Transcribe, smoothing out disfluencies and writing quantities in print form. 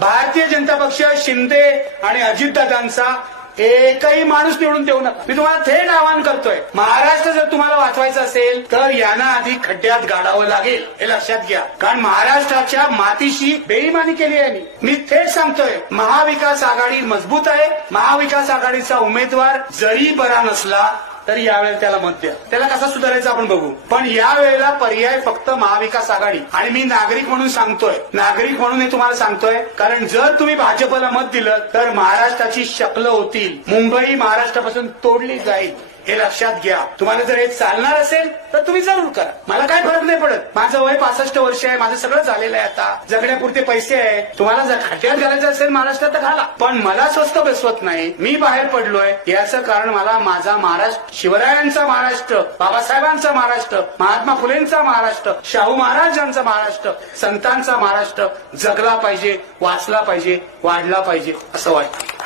भारतीय जनता पक्ष शिंदे आणि अजितदादांचा एकही माणूस निवडून देऊ नका. मी तुम्हाला थेट आवाहन करतोय, महाराष्ट्र जर तुम्हाला वाचवायचं असेल तर यांना आधी खड्ड्यात गाडावं लागेल, हे लक्षात घ्या. कारण महाराष्ट्राच्या मातीशी बेईमानी केली आहे. मी थेट सांगतोय, महाविकास आघाडी मजबूत आहे. महाविकास आघाडीचा उमेदवार जरी बरा नसला तर यावेळेला त्याला मत द्या. त्याला कसा सुधारायचा आपण बघू. पण यावेळेला पर्याय फक्त महाविकास आघाडी. आणि मी नागरिक म्हणून सांगतोय, नागरिक म्हणून हे तुम्हाला सांगतोय, कारण जर तुम्ही भाजपला मत दिलं तर महाराष्ट्राची शकलं होतील. मुंबई महाराष्ट्रापासून तोडली जाईल, हे लक्षात घ्या. तुम्हाला जर हे चालणार असेल तर तुम्ही जरूर करा. मला काय फरक नाही पडत. माझं वय 65 वर्ष आहे. माझं सगळं झालेलं आहे. आता जगण्यापुरते पैसे आहे. तुम्हाला जर खड्ड्यात घालायचं असेल महाराष्ट्रात तर घाला, पण मला स्वस्त बसवत नाही. मी बाहेर पडलोय याचं कारण मला माझा महाराष्ट्र, शिवरायांचा महाराष्ट्र, बाबासाहेबांचा महाराष्ट्र, महात्मा फुलेंचा महाराष्ट्र, शाहू महाराजांचा महाराष्ट्र, संतांचा महाराष्ट्र जगला पाहिजे, वाचला पाहिजे, वाढला पाहिजे असं वाटतं.